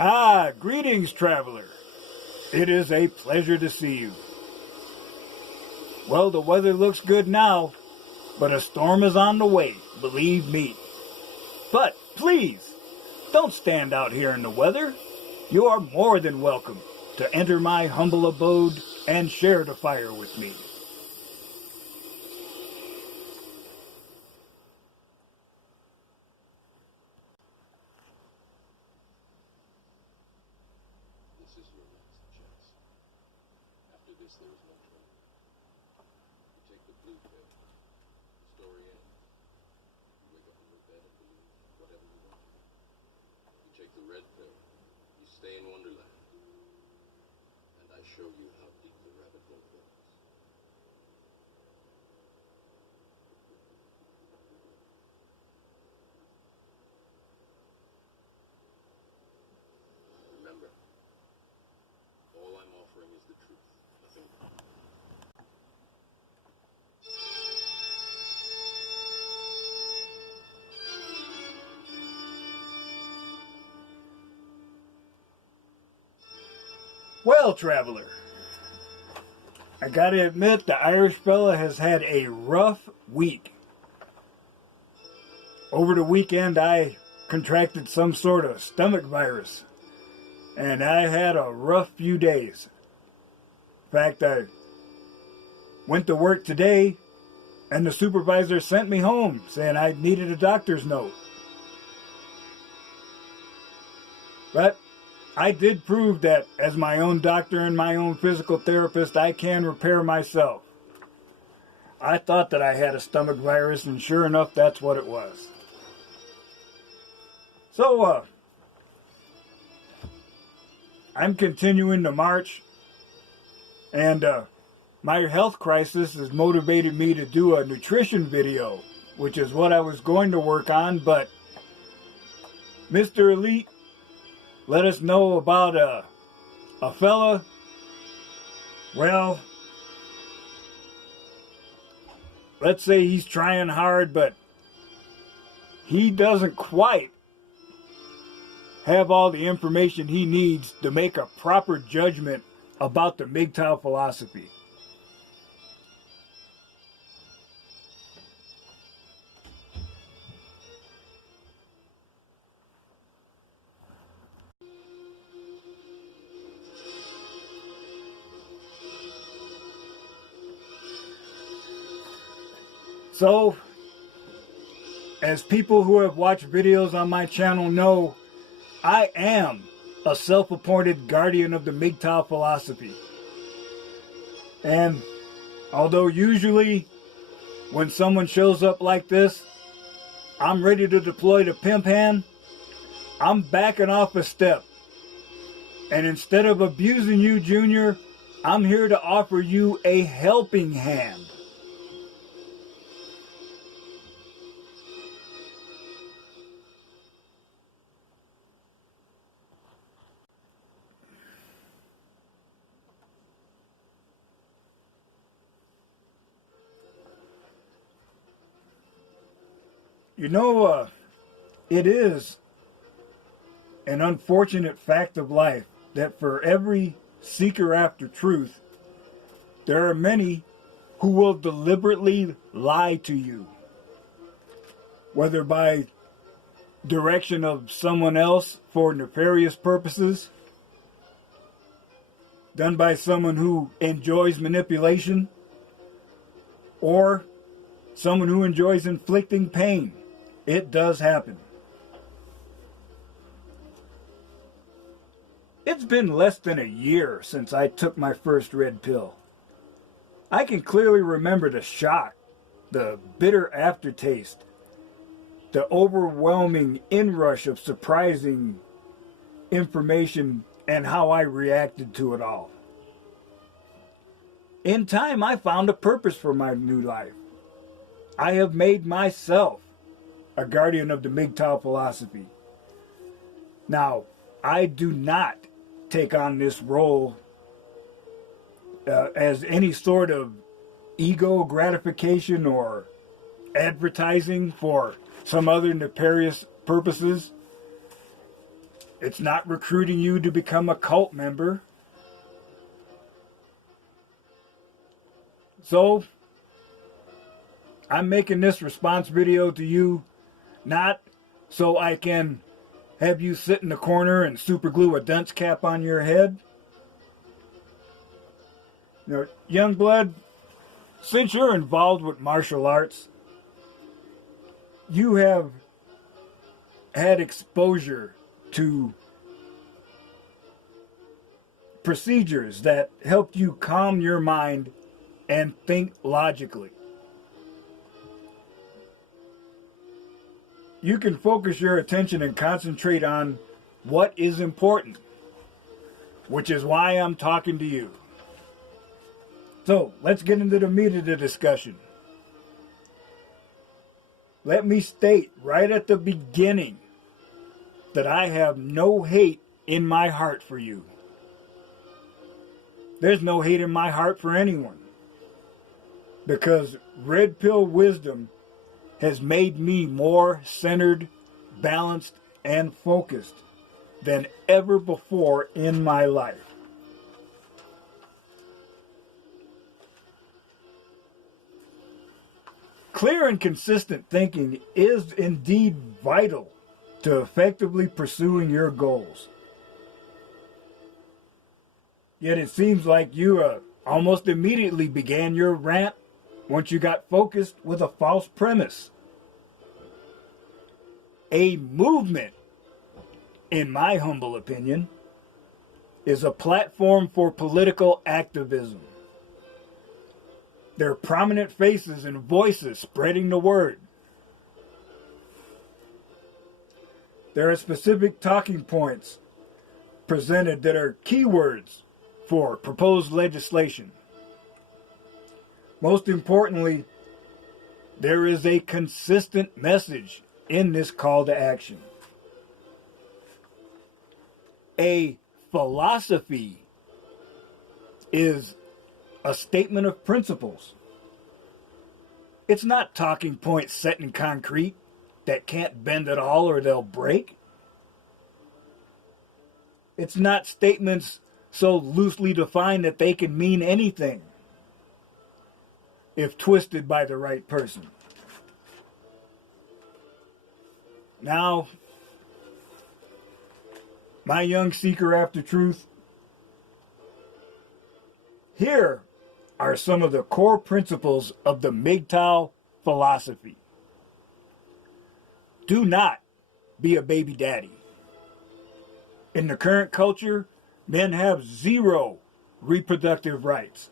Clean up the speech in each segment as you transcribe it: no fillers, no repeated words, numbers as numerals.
Ah, greetings, traveler. It is a pleasure to see you. Well, the weather looks good now, but a storm is on the way, believe me. But please, don't stand out here in the weather. You are more than welcome to enter my humble abode and share the fire with me. This is your last chance. After this, there is no turning. You take the blue pill. The story ends. You wake up in your bed and believe whatever you want to. You take the red pill. You stay in Wonderland. And I show you how deep the rabbit hole goes. Remember, all I'm offering is the truth, nothing more. Well, traveler, I gotta admit the Irish fella has had a rough week. Over the weekend, I contracted some sort of stomach virus, and I had a rough few days. In fact, I went to work today, and the supervisor sent me home saying I needed a doctor's note. But I did prove that as my own doctor and my own physical therapist, I can repair myself. I thought that I had a stomach virus, and sure enough, that's what it was. So, I'm continuing to march, and my health crisis has motivated me to do a nutrition video, which is what I was going to work on, but Mr. Elite let us know about a fella. Well, let's say he's trying hard, but he doesn't quite have all the information he needs to make a proper judgment about the MGTOW philosophy. So, as people who have watched videos on my channel know, I am a self-appointed guardian of the MGTOW philosophy. And although usually when someone shows up like this, I'm ready to deploy the pimp hand, I'm backing off a step. And instead of abusing you, Junior, I'm here to offer you a helping hand. You know, it is an unfortunate fact of life that for every seeker after truth, there are many who will deliberately lie to you, whether by direction of someone else for nefarious purposes, done by someone who enjoys manipulation, or someone who enjoys inflicting pain. It does happen. It's been less than a year since I took my first red pill. I can clearly remember the shock, the bitter aftertaste, the overwhelming inrush of surprising information, and how I reacted to it all. In time, I found a purpose for my new life. I have made myself a guardian of the MGTOW philosophy. Now, I do not take on this role as any sort of ego gratification or advertising for some other nefarious purposes. It's not recruiting you to become a cult member. So, I'm making this response video to you not so I can have you sit in the corner and super glue a dunce cap on your head. You know, young blood, since you're involved with martial arts, you have had exposure to procedures that help you calm your mind and think logically. You can focus your attention and concentrate on what is important, which is why I'm talking to you. So, let's get into the meat of the discussion. Let me state right at the beginning that I have no hate in my heart for you. There's no hate in my heart for anyone. Because red pill wisdom has made me more centered, balanced, and focused than ever before in my life. Clear and consistent thinking is indeed vital to effectively pursuing your goals. Yet it seems like you almost immediately began your rant once you got focused with a false premise. A movement, in my humble opinion, is a platform for political activism. There are prominent faces and voices spreading the word. There are specific talking points presented that are keywords for proposed legislation. Most importantly, there is a consistent message in this call to action. A philosophy is a statement of principles. It's not talking points set in concrete that can't bend at all or they'll break. It's not statements so loosely defined that they can mean anything if twisted by the right person. Now, my young seeker after truth, here are some of the core principles of the MGTOW philosophy. Do not be a baby daddy. In the current culture, men have zero reproductive rights.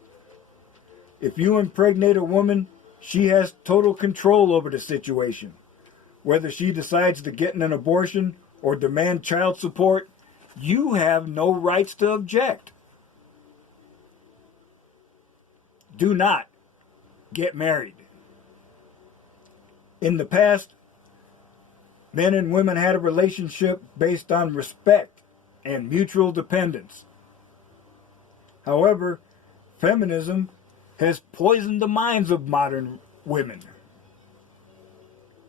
If you impregnate a woman, she has total control over the situation. Whether she decides to get an abortion or demand child support, you have no rights to object. Do not get married. In the past, men and women had a relationship based on respect and mutual dependence. However, feminism has poisoned the minds of modern women.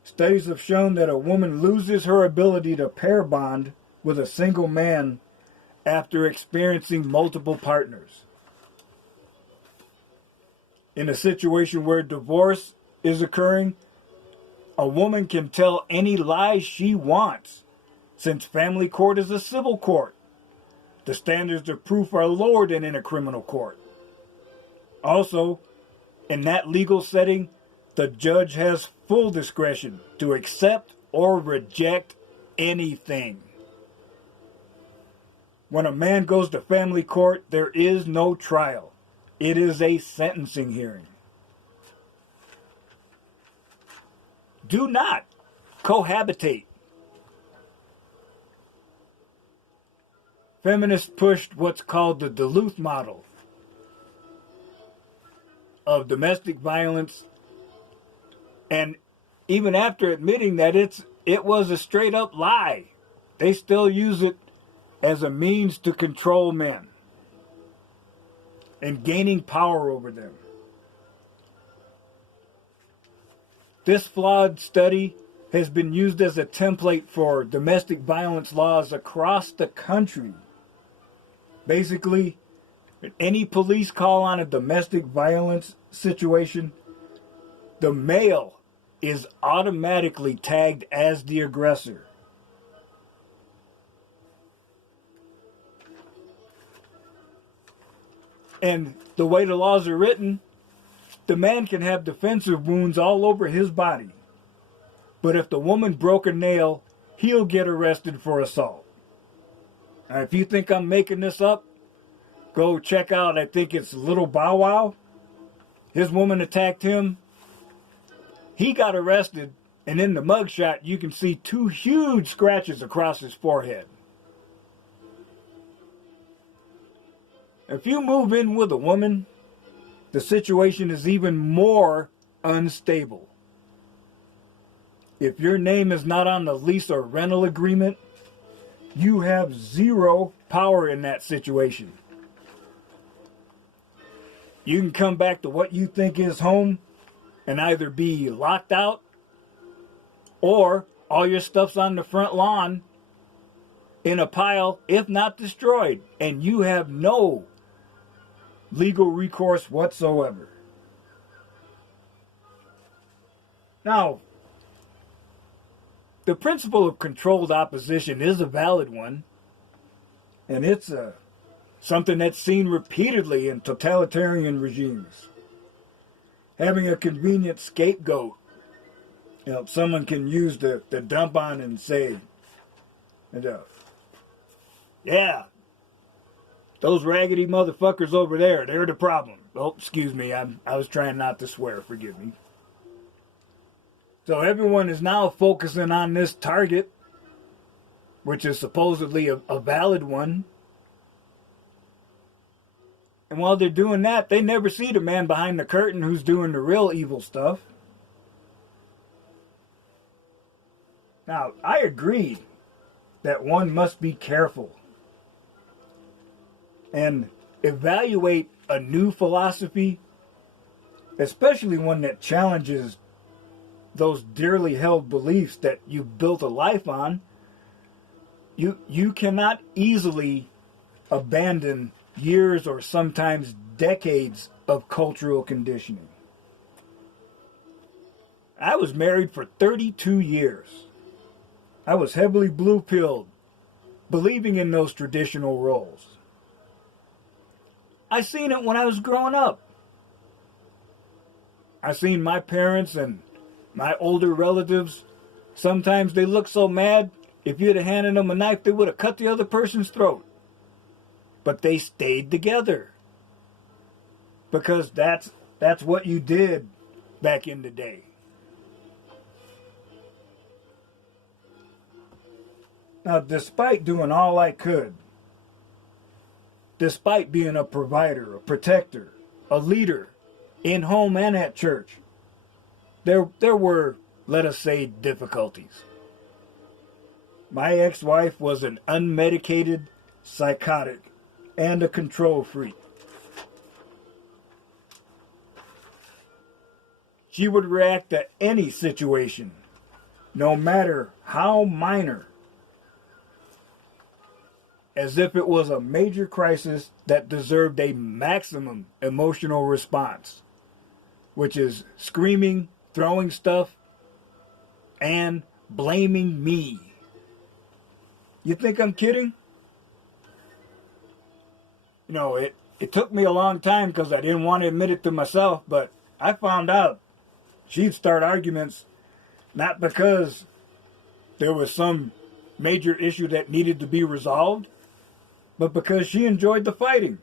Studies have shown that a woman loses her ability to pair bond with a single man after experiencing multiple partners. In a situation where divorce is occurring, a woman can tell any lies she wants, since family court is a civil court. The standards of proof are lower than in a criminal court. Also, in that legal setting, the judge has full discretion to accept or reject anything. When a man goes to family court, there is no trial. It is a sentencing hearing. Do not cohabitate. Feminists pushed what's called the Duluth model of domestic violence, and even after admitting that it was a straight up lie, they still use it as a means to control men and gaining power over them. This flawed study has been used as a template for domestic violence laws across the country. Basically, any police call on a domestic violence situation, the male is automatically tagged as the aggressor. And the way the laws are written, the man can have defensive wounds all over his body. But if the woman broke a nail, he'll get arrested for assault. Now, if you think I'm making this up, go check out, I think it's Little Bow Wow. His woman attacked him. He got arrested, and in the mugshot, you can see 2 huge scratches across his forehead. If you move in with a woman, the situation is even more unstable. If your name is not on the lease or rental agreement, you have zero power in that situation. You can come back to what you think is home and either be locked out or all your stuff's on the front lawn in a pile, if not destroyed, and you have no legal recourse whatsoever. Now, the principle of controlled opposition is a valid one, and it's something that's seen repeatedly in totalitarian regimes. Having a convenient scapegoat, someone can use to dump on and say, yeah, those raggedy motherfuckers over there, they're the problem. Oh, excuse me, I was trying not to swear, forgive me. So everyone is now focusing on this target, which is supposedly a valid one. And while they're doing that, they never see the man behind the curtain who's doing the real evil stuff. Now, I agree that one must be careful and evaluate a new philosophy, especially one that challenges those dearly held beliefs that you built a life on. You cannot easily abandon years or sometimes decades of cultural conditioning. I was married for 32 years. I was heavily blue-pilled, believing in those traditional roles. I seen it when I was growing up. I seen my parents and my older relatives, sometimes they looked so mad, if you'd have handed them a knife, they would have cut the other person's throat. But they stayed together. Because that's what you did back in the day. Now, despite doing all I could, despite being a provider, a protector, a leader, in home and at church, there were, let us say, difficulties. My ex-wife was an unmedicated psychotic and a control freak. She would react to any situation, no matter how minor, as if it was a major crisis that deserved a maximum emotional response, which is screaming, throwing stuff, and blaming me. You think I'm kidding? It took me a long time because I didn't want to admit it to myself, but I found out she'd start arguments not because there was some major issue that needed to be resolved, but because she enjoyed the fighting.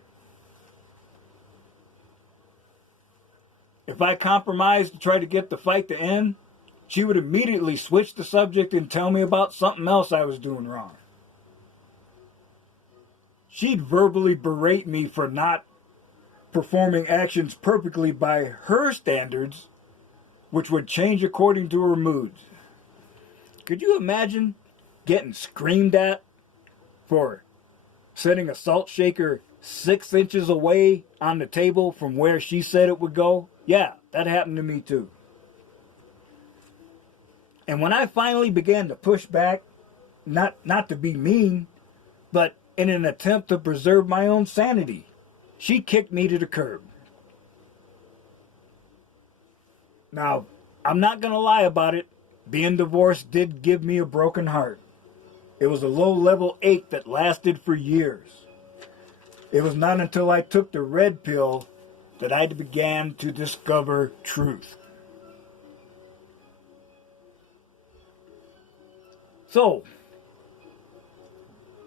If I compromised to try to get the fight to end, she would immediately switch the subject and tell me about something else I was doing wrong. She'd verbally berate me for not performing actions perfectly by her standards, which would change according to her moods. Could you imagine getting screamed at for setting a salt shaker 6 inches away on the table from where she said it would go? Yeah, that happened to me too. And when I finally began to push back, not to be mean, but in an attempt to preserve my own sanity, she kicked me to the curb. Now, I'm not going to lie about it. Being divorced did give me a broken heart. It was a low-level ache that lasted for years. It was not until I took the red pill that I began to discover truth. So,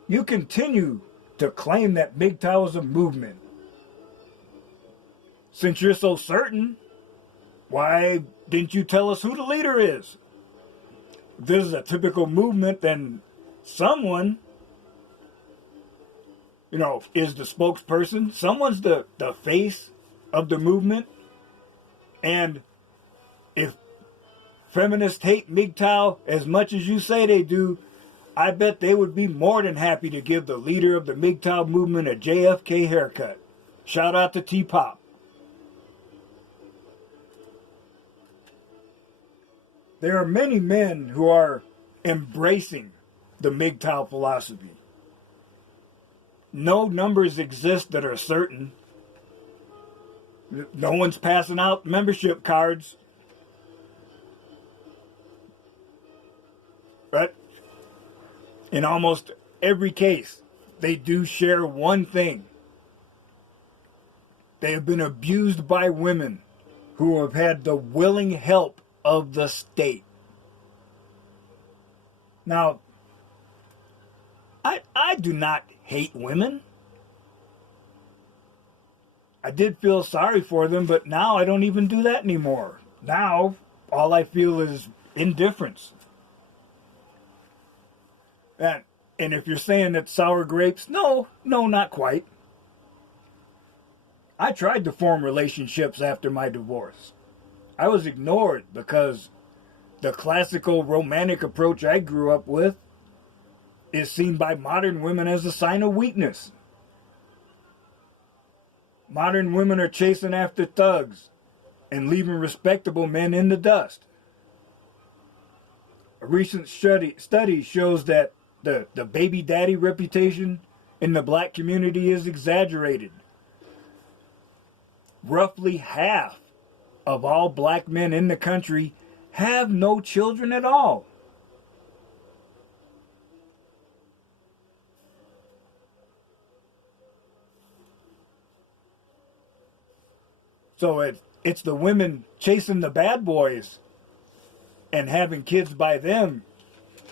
you continue to claim that MGTOW is a movement. Since you're so certain, why didn't you tell us who the leader is? If this is a typical movement, then someone, is the spokesperson. Someone's the face of the movement. And if feminists hate MGTOW as much as you say they do, I bet they would be more than happy to give the leader of the MGTOW movement a JFK haircut. Shout out to T-Pop. There are many men who are embracing the MGTOW philosophy. No numbers exist that are certain. No one's passing out membership cards. But in almost every case, they do share one thing. They have been abused by women who have had the willing help of the state. Now, I do not hate women. I did feel sorry for them, but now I don't even do that anymore. Now, all I feel is indifference. And if you're saying that sour grapes, no, not quite. I tried to form relationships after my divorce. I was ignored because the classical romantic approach I grew up with is seen by modern women as a sign of weakness. Modern women are chasing after thugs and leaving respectable men in the dust. A recent study shows that the baby daddy reputation in the black community is exaggerated. Roughly half of all black men in the country have no children at all. So it's the women chasing the bad boys and having kids by them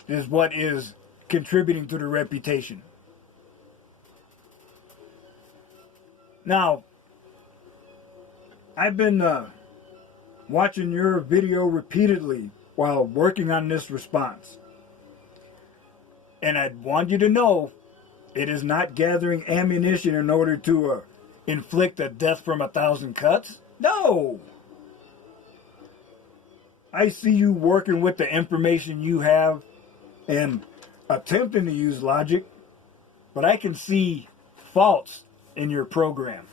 is what is contributing to the reputation. Now, I've been watching your video repeatedly while working on this response. And I want you to know it is not gathering ammunition in order to inflict a death from 1,000 cuts. No! I see you working with the information you have and attempting to use logic, but I can see faults in your program.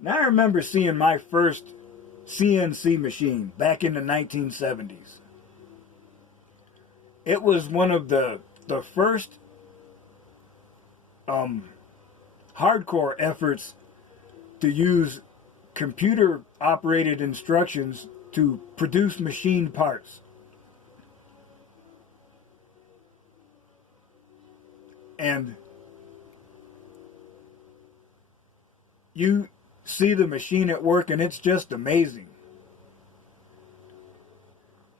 Now I remember seeing my first CNC machine back in the 1970s. It was one of the first hardcore efforts to use computer-operated instructions to produce machined parts. And you see the machine at work and it's just amazing.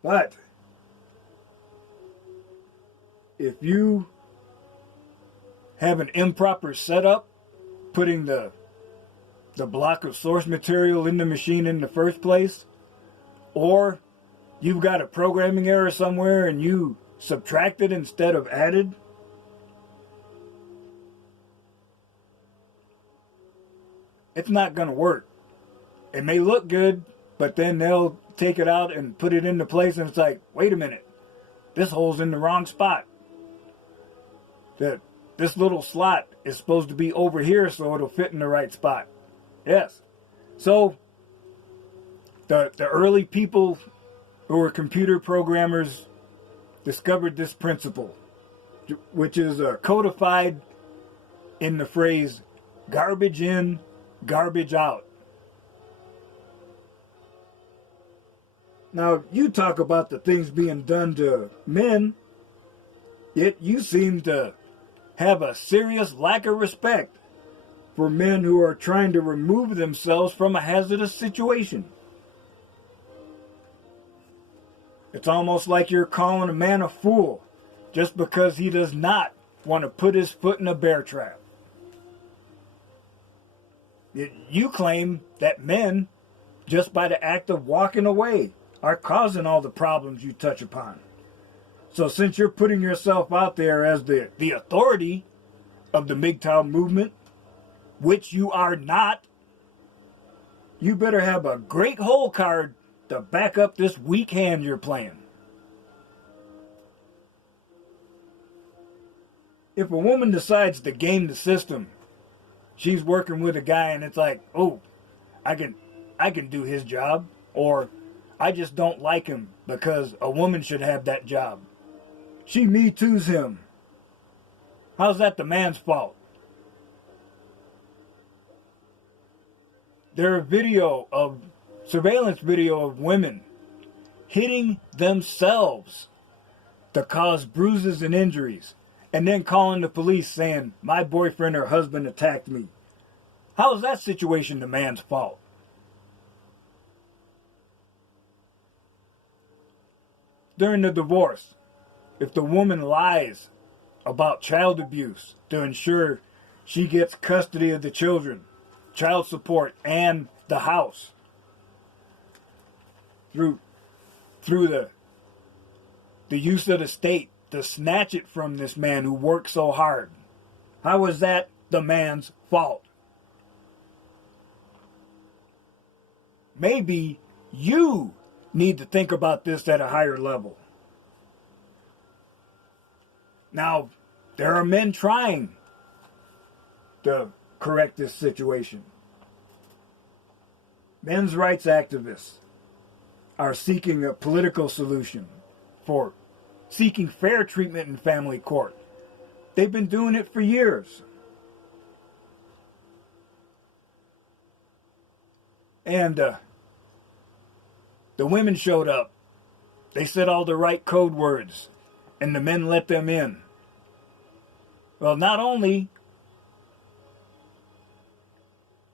But if you have an improper setup, putting the block of source material in the machine in the first place, or you've got a programming error somewhere and you subtracted instead of added, it's not going to work. It may look good, but then they'll take it out and put it into place and it's like, wait a minute, this hole's in the wrong spot. This little slot is supposed to be over here so it'll fit in the right spot. Yes. So the early people who were computer programmers discovered this principle, which is codified in the phrase garbage in, garbage out. Now, you talk about the things being done to men, yet you seem to have a serious lack of respect for men who are trying to remove themselves from a hazardous situation. It's almost like you're calling a man a fool just because he does not want to put his foot in a bear trap. You claim that men, just by the act of walking away, are causing all the problems you touch upon. So since you're putting yourself out there as the authority of the MGTOW movement, which you are not, you better have a great hole card to back up this weak hand you're playing. If a woman decides to game the system, she's working with a guy and it's like, oh, I can do his job, or I just don't like him because a woman should have that job. She Me Too's him. How's that the man's fault? There are surveillance video of women hitting themselves to cause bruises and injuries, and then calling the police saying, my boyfriend or husband attacked me. How is that situation the man's fault? During the divorce, if the woman lies about child abuse to ensure she gets custody of the children, child support, and the house through the use of the state to snatch it from this man who worked so hard, how is that the man's fault? Maybe you need to think about this at a higher level. Now, there are men trying to correct this situation. Men's rights activists are seeking a political solution for seeking fair treatment in family court. They've been doing it for years. And the women showed up. They said all the right code words, and the men let them in. Well, not only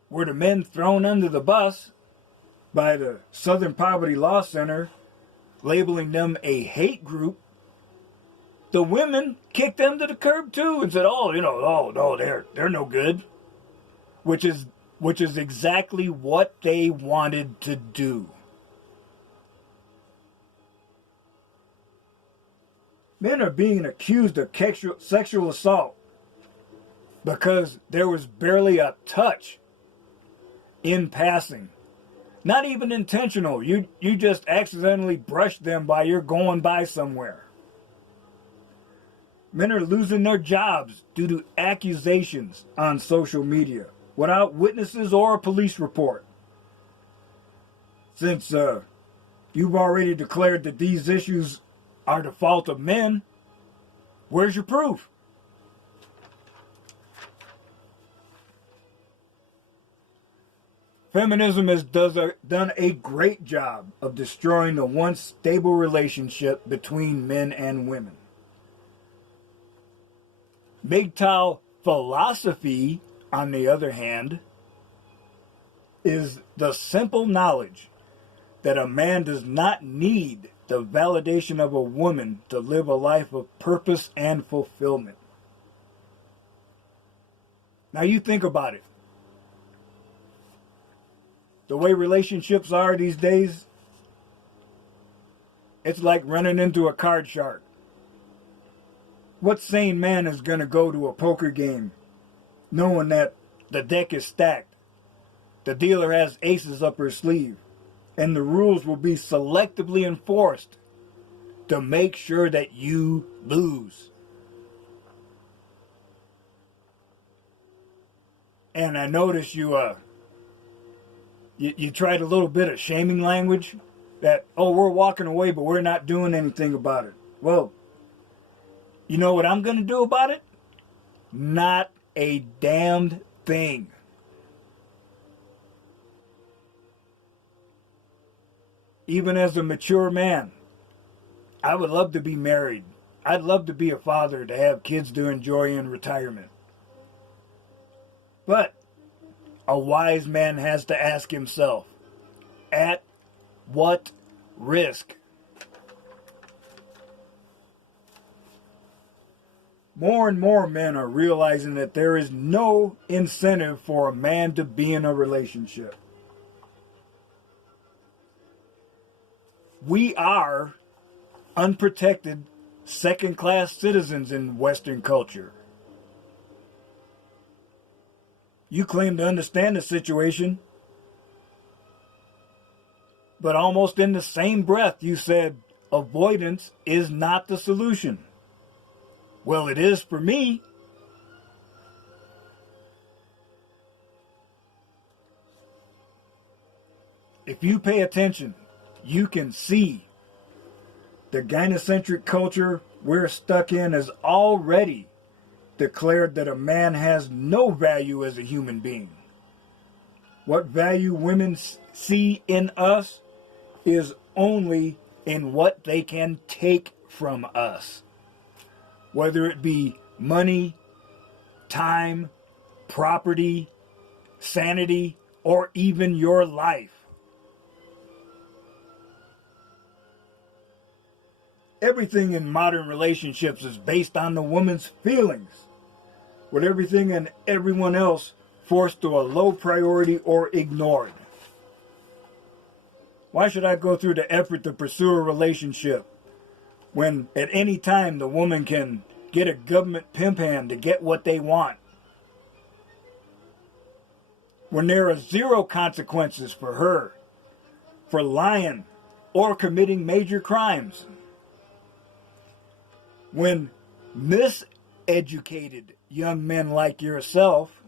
were the men thrown under the bus by the Southern Poverty Law Center, labeling them a hate group, the women kicked them to the curb too and said, oh no, they're no good. Which is exactly what they wanted to do. Men are being accused of sexual assault because there was barely a touch in passing. Not even intentional. You just accidentally brushed them while you're going by somewhere. Men are losing their jobs due to accusations on social media without witnesses or a police report. Since you've already declared that these issues are the fault of men, where's your proof? Feminism has done a great job of destroying the once stable relationship between men and women. MGTOW philosophy, on the other hand, is the simple knowledge that a man does not need the validation of a woman to live a life of purpose and fulfillment. Now you think about it. The way relationships are these days, it's like running into a card shark. What sane man is going to go to a poker game knowing that the deck is stacked, the dealer has aces up her sleeve, and the rules will be selectively enforced to make sure that you lose? And I notice you tried a little bit of shaming language that, oh, we're walking away, but we're not doing anything about it. Well, you know what I'm going to do about it? Not a damned thing. Even as a mature man, I would love to be married. I'd love to be a father, to have kids to enjoy in retirement. But a wise man has to ask himself, at what risk? More and more men are realizing that there is no incentive for a man to be in a relationship. We are unprotected second-class citizens in Western culture. You claim to understand the situation, but almost in the same breath you said avoidance is not the solution. Well, it is for me. If you pay attention, you can see the gynocentric culture we're stuck in has already declared that a man has no value as a human being. What value women see in us is only in what they can take from us. Whether it be money, time, property, sanity, or even your life. Everything in modern relationships is based on the woman's feelings, with everything and everyone else forced to a low priority or ignored. Why should I go through the effort to pursue a relationship when at any time the woman can get a government pimp hand to get what they want? When there are zero consequences for her for lying or committing major crimes? When miseducated young men like yourself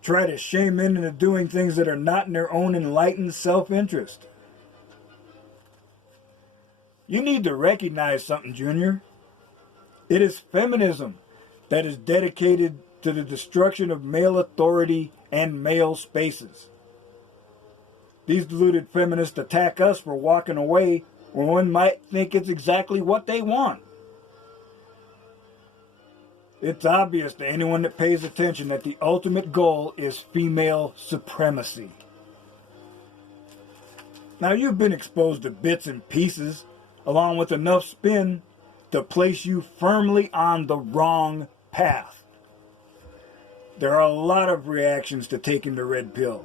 try to shame men into doing things that are not in their own enlightened self-interest? You need to recognize something, Junior. It is feminism that is dedicated to the destruction of male authority and male spaces. These deluded feminists attack us for walking away when one might think it's exactly what they want. It's obvious to anyone that pays attention that the ultimate goal is female supremacy. Now, you've been exposed to bits and pieces, along with enough spin to place you firmly on the wrong path. There are a lot of reactions to taking the red pill,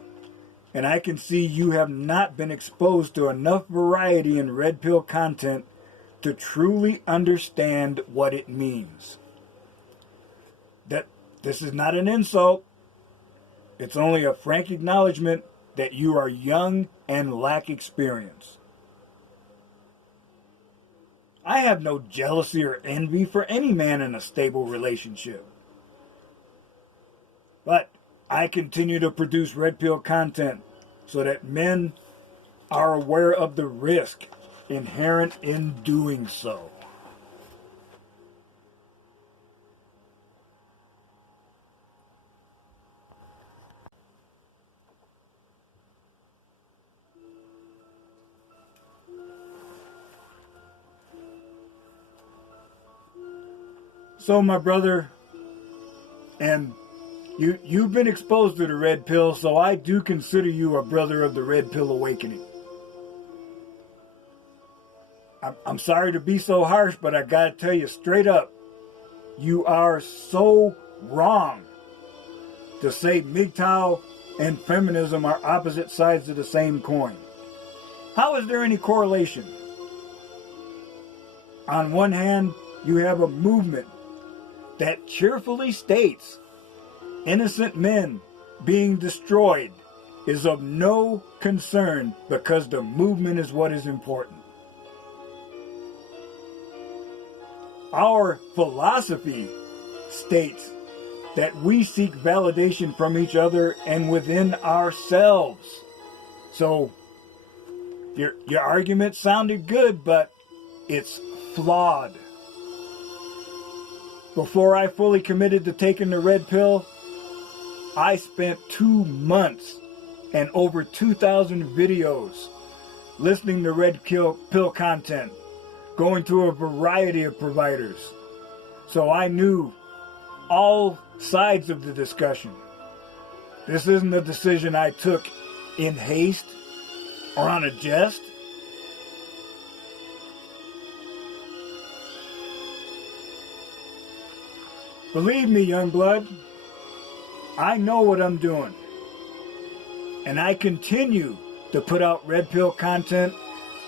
and I can see you have not been exposed to enough variety in red pill content to truly understand what it means. That this is not an insult. It's only a frank acknowledgement that you are young and lack experience. I have no jealousy or envy for any man in a stable relationship. But I continue to produce red pill content so that men are aware of the risk inherent in doing so. So, my brother, and you've been exposed to the red pill, so I do consider you a brother of the red pill awakening. I'm sorry to be so harsh, but I gotta tell you straight up, you are so wrong to say MGTOW and feminism are opposite sides of the same coin. How is there any correlation? On one hand, you have a movement that cheerfully states innocent men being destroyed is of no concern because the movement is what is important. Our philosophy states that we seek validation from each other and within ourselves. So Your argument sounded good, but it's flawed. Before I fully committed to taking the red pill, I spent 2 months and over 2,000 videos listening to red pill content, going to a variety of providers. So I knew all sides of the discussion. This isn't a decision I took in haste or on a jest. Believe me, young blood, I know what I'm doing. And I continue to put out red pill content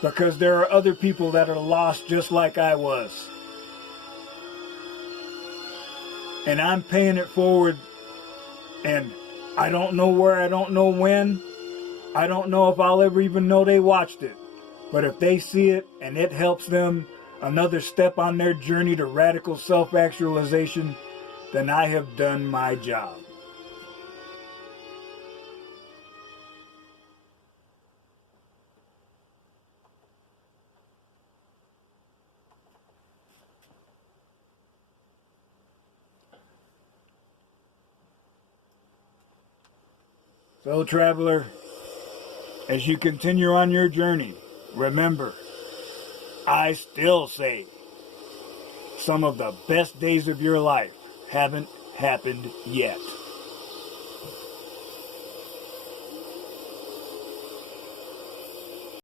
because there are other people that are lost just like I was. And I'm paying it forward, and I don't know where, I don't know when, I don't know if I'll ever even know they watched it. But if they see it and it helps them another step on their journey to radical self-actualization, then I have done my job. So, traveler, as you continue on your journey, remember, I still say some of the best days of your life haven't happened yet.